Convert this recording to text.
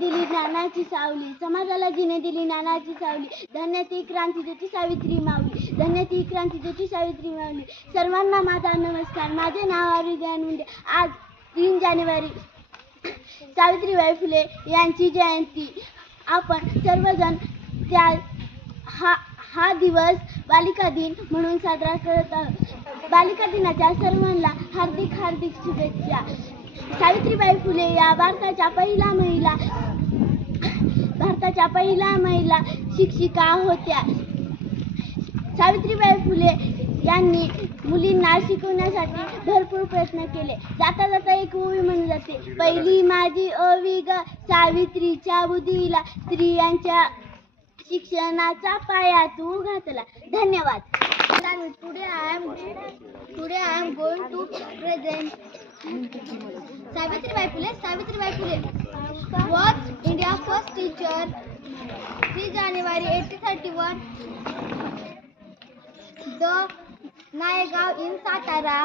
दिली ज्ञानाची सावली, समाजाला जिने दिली ज्ञानाची सावली. धन्य ती क्रांती ज्योती सावित्री माऊली, धन्य ती क्रांती ज्योती सावित्री माऊली. सर्वांना माझा नमस्कार. माझे नाव आरुद्या मुंडे. आज 3 जानेवारी सावित्रीबाई फुले यांची जयंती. आपण सर्वजण त्या हा दिवस बालिका दिन म्हणून साजरा करत आहोत. बालिका दिनाच्या सर्वांना हार्दिक हार्दिक शुभेच्छा. सावित्रीबाई फुले या भारताच्या पहिल्या महिला शिक्षिका होत्या. सावित्रीबाई फुले यांनी मुलींना शिकवण्यासाठी भरपूर प्रयत्न केले. जाता जाता एक ओवी म्हणली जाते, पहिली माझी ओवी ग सावित्रीच्या बुद्धीला, स्त्रियांच्या शिक्षणाचा पाया तू घातला. धन्यवाद. Today I am going to present Savitribai Phule. Savitribai Phule was India's first teacher. 3 January 1831, the Nayegaon in Satara.